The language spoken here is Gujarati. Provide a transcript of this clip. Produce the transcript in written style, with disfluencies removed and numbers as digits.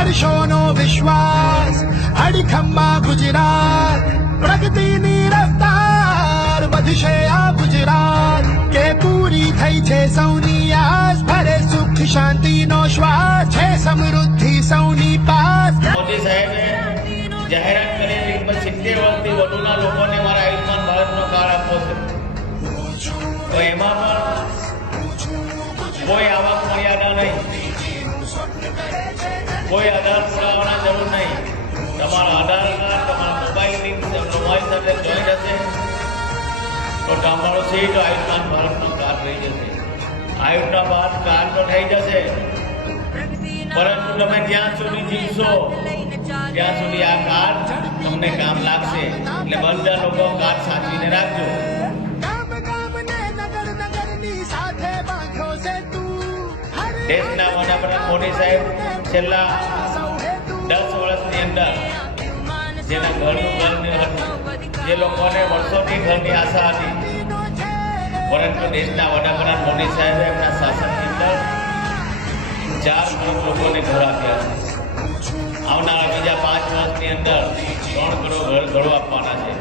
વર્ષોનો વિશ્વાસ અડીખમમાં ગુજરાત પ્રગતિની રફતાર વધશે આ ગુજરાત કે પૂરી થઈ છે સૌની આસ ભરે સુખ શાંતિનો શ્વાસ છે સમૃદ્ધિ સૌની પાસ. મોદી સાહેબે જાહેરાત કરી હતી કે 70 વર્ષથી વધુના લોકોને મારા આયુષ્માન ભારતનો કાર્ડ આપવો છે. તો એમાં પણ કોઈ આવક મર્યાદા નહીં, કોઈ આધાર પુરાવાના જરૂર નહીં. તમારા આધાર કાર્ડ તમારા મોબાઈલ લિંક મોબાઈલ સાથે જોઈન્ટ હશે તો તમારો સીધો આયુષ્માન ભારતનો કાર્ડ રહી જશે. આયુષ્માન ભારત કાર્ડ તો થઈ જશે, પરંતુ તમે જ્યાં સુધી જીવશો ત્યાં સુધી આ કાર્ડ તમને કામ લાગશે. એટલે બધા લોકો કાર્ડ સાચવીને રાખજો. દેશના વડાપ્રધાન મોદી સાહેબ છેલ્લા 10 વર્ષની અંદર જેના ઘરનું ઘર હતું, જે લોકોને વર્ષોથી ઘરની આશા હતી, પરંતુ દેશના વડાપ્રધાન મોદી સાહેબે એમના શાસનની અંદર 4 કરોડ લોકોને ઘર આપ્યા છે. આવનારા બીજા 5 વર્ષની અંદર 3 કરોડ ઘરો આપવાના છે.